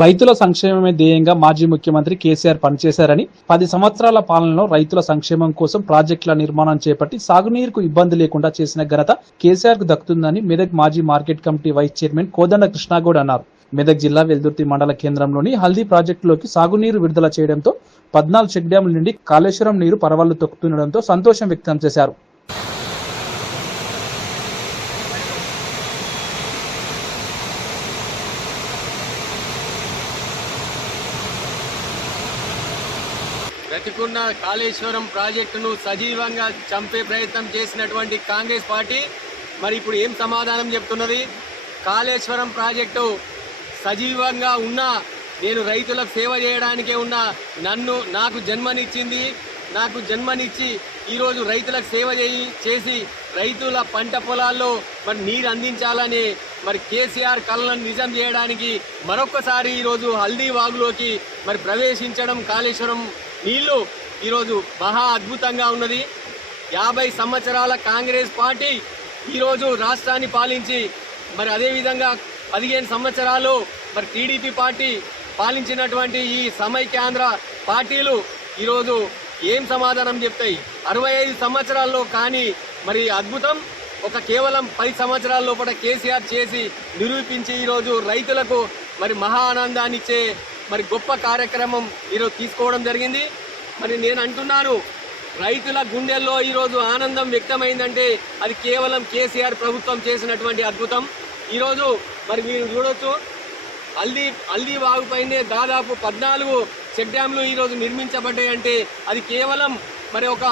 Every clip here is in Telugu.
రైతుల సంక్షేమమే ధ్యేయంగా మాజీ ముఖ్యమంత్రి కేసీఆర్ పనిచేశారని పది సంవత్సరాల పాలనలో రైతుల సంక్షేమం కోసం ప్రాజెక్టుల నిర్మాణం చేపట్టి సాగునీరుకు ఇబ్బంది లేకుండా చేసిన ఘనత కేసీఆర్కు దక్కుతుందని మెదక్ మాజీ market committee vice chairman Kodanda Krishna Goud అన్నారు. మెదక్ జిల్లా వెల్దుర్తి మండల కేంద్రంలోని హల్దీ ప్రాజెక్టులోకి సాగునీరు విడుదల చేయడంతో పద్నాలుగు చెక్ డ్యాంల నుండి కాళేశ్వరం నీరు పరవళ్ళు తొక్కుతుండడంతో సంతోషం వ్యక్తం చేశారు. బ్రతికున్న కాళేశ్వరం ప్రాజెక్టును సజీవంగా చంపే ప్రయత్నం చేసినటువంటి కాంగ్రెస్ పార్టీ మరి ఇప్పుడు ఏం సమాధానం చెప్తున్నది? కాళేశ్వరం ప్రాజెక్టు సజీవంగా ఉన్న నేను రైతులకు సేవ చేయడానికే ఉన్న నన్ను నాకు జన్మనిచ్చింది నాకు జన్మనిచ్చి ఈరోజు రైతులకు సేవ చేయి చేసి రైతుల పంట పొలాల్లో మరి నీరు అందించాలని మరి కేసీఆర్ కళ్ళను నిజం చేయడానికి మరొకసారి ఈరోజు హల్దీ వాగులోకి మరి ప్రవేశించడం కాళేశ్వరం నీళ్ళు ఈరోజు మహా అద్భుతంగా ఉన్నది. యాభై సంవత్సరాల కాంగ్రెస్ పార్టీ ఈరోజు రాష్ట్రాన్ని పాలించి మరి అదేవిధంగా పదిహేను సంవత్సరాలు మరి టీడీపీ పార్టీ పాలించినటువంటి ఈ సమైక్యాంధ్ర పార్టీలు ఈరోజు ఏం సమాధానం చెప్తాయి? అరవై ఐదు సంవత్సరాల్లో కానీ మరి అద్భుతం. ఒక కేవలం పది సంవత్సరాల లోపల కేసీఆర్ చేసి నిరూపించి ఈరోజు రైతులకు మరి మహా ఆనందాన్నిచ్చే మరి గొప్ప కార్యక్రమం ఈరోజు తీసుకోవడం జరిగింది. మరి నేను అంటున్నాను రైతుల గుండెల్లో ఈరోజు ఆనందం వ్యక్తమైందంటే అది కేవలం కేసీఆర్ ప్రభుత్వం చేసినటువంటి అద్భుతం. ఈరోజు మరి మీరు చూడొచ్చు హల్దీ హల్దీ వాగుపైనే దాదాపు పద్నాలుగు చెక్ డ్యాంలు ఈరోజు నిర్మించబడ్డాయంటే అది కేవలం మరి ఒక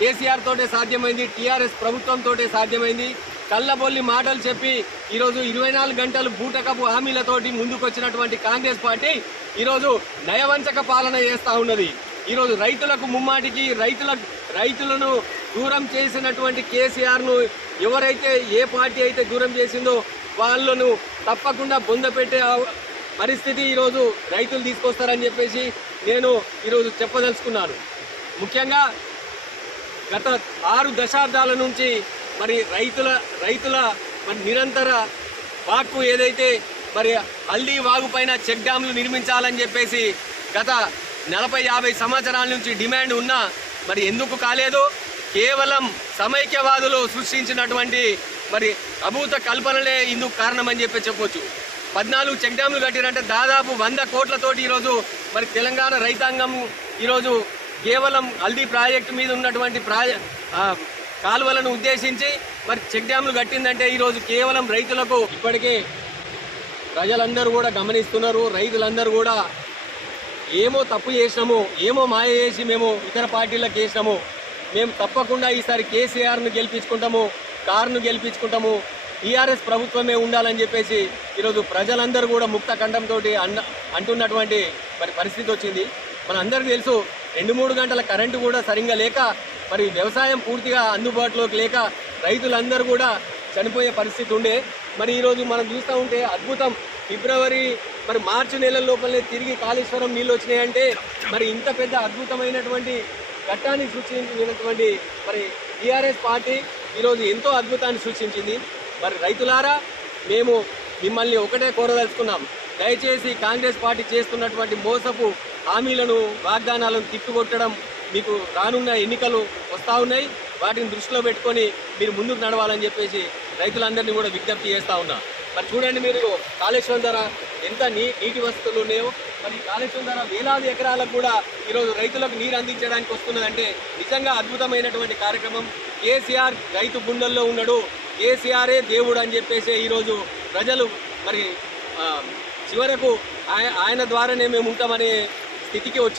కేసీఆర్ తోటే సాధ్యమైంది టీఆర్ఎస్ ప్రభుత్వంతో సాధ్యమైంది. కళ్ళబొల్లి మాటలు చెప్పి ఈరోజు ఇరవై నాలుగు గంటలు బూటకపు హామీలతోటి ముందుకొచ్చినటువంటి కాంగ్రెస్ పార్టీ ఈరోజు నయవంచక పాలన చేస్తూ ఉన్నది. ఈరోజు రైతులకు ముమ్మాటికి రైతుల రైతులను దూరం చేసినటువంటి కేసీఆర్ను ఎవరైతే ఏ పార్టీ అయితే దూరం చేసిందో వాళ్ళను తప్పకుండా బొంద పెట్టే పరిస్థితి ఈరోజు రైతులు తీసుకొస్తారని చెప్పేసి నేను ఈరోజు చెప్పదలుచుకున్నాను. ముఖ్యంగా గత ఆరు దశాబ్దాల నుంచి మరి రైతుల రైతుల మరి నిరంతర వాక్కు ఏదైతే మరి హల్దీ వాగు పైన చెక్ డ్యాంలు నిర్మించాలని చెప్పేసి గత నలభై యాభై సంవత్సరాల నుంచి డిమాండ్ ఉన్నా మరి ఎందుకు కాలేదు? కేవలం సమైక్యవాదులు సృష్టించినటువంటి మరి అభూత కల్పనలే ఇందుకు కారణమని చెప్పి చెప్పొచ్చు. పద్నాలుగు చెక్ డ్యాంలు కట్టినంటే దాదాపు వంద కోట్లతోటి ఈరోజు మరి తెలంగాణ రైతాంగం ఈరోజు కేవలం హల్దీ ప్రాజెక్టు మీద ఉన్నటువంటి ప్రాజెక్ట్ కాలువలను ఉద్దేశించి మరి చెక్ డ్యామ్లు కట్టిందంటే ఈరోజు కేవలం రైతులకు ఇప్పటికే ప్రజలందరూ కూడా గమనిస్తున్నారు. రైతులందరూ కూడా ఏమో తప్పు చేసినాము ఏమో మాయ చేసి మేము ఇతర పార్టీలకు వేసినాము మేము తప్పకుండా ఈసారి కేసీఆర్ను గెలిపించుకుంటాము కారును గెలిపించుకుంటాము. టీఆర్ఎస్ ప్రభుత్వమే ఉండాలని చెప్పేసి ఈరోజు ప్రజలందరూ కూడా ముక్త కంఠంతో అన్న అంటున్నటువంటి మరి పరిస్థితి వచ్చింది. మన అందరికీ తెలుసు రెండు మూడు గంటల కరెంటు కూడా సరిగ్గా లేక మరి వ్యవసాయం పూర్తిగా అందుబాటులోకి లేక రైతులందరూ కూడా చనిపోయే పరిస్థితి ఉండే. మరి ఈరోజు మనం చూస్తూ ఉంటే అద్భుతం. ఫిబ్రవరి మరి మార్చి నెల లోపలనే తిరిగి కాళేశ్వరం నీళ్ళు వచ్చినాయంటే మరి ఇంత పెద్ద అద్భుతమైనటువంటి ఘట్టాన్ని సృష్టించినటువంటి మరి టీఆర్ఎస్ పార్టీ ఈరోజు ఎంతో అద్భుతాన్ని సృష్టించింది. మరి రైతులారా మేము మిమ్మల్ని ఒకటే కోరదలుచుకున్నాం. దయచేసి కాంగ్రెస్ పార్టీ చేస్తున్నటువంటి మోసపు హామీలను వాగ్దానాలను తిప్పికొట్టడం మీకు రానున్న ఎన్నికలు వస్తూ ఉన్నాయి. వాటిని దృష్టిలో పెట్టుకొని మీరు ముందుకు నడవాలని చెప్పేసి రైతులందరినీ కూడా విజ్ఞప్తి చేస్తూ ఉన్నా. మరి చూడండి మీరు కాళేశ్వరం ధర ఎంత నీ నీటి వసతులు ఉన్నాయో. మరి కాళేశ్వరం ధర వేలాది ఎకరాలకు కూడా ఈరోజు రైతులకు నీరు అందించడానికి వస్తున్నదంటే నిజంగా అద్భుతమైనటువంటి కార్యక్రమం. కేసీఆర్ రైతు గుండెల్లో ఉన్నాడు. కేసీఆరే దేవుడు అని చెప్పేసి ఈరోజు ప్రజలు మరి చివరకు ఆయన ద్వారానే మేము ఉంటామనే స్థితికి వచ్చి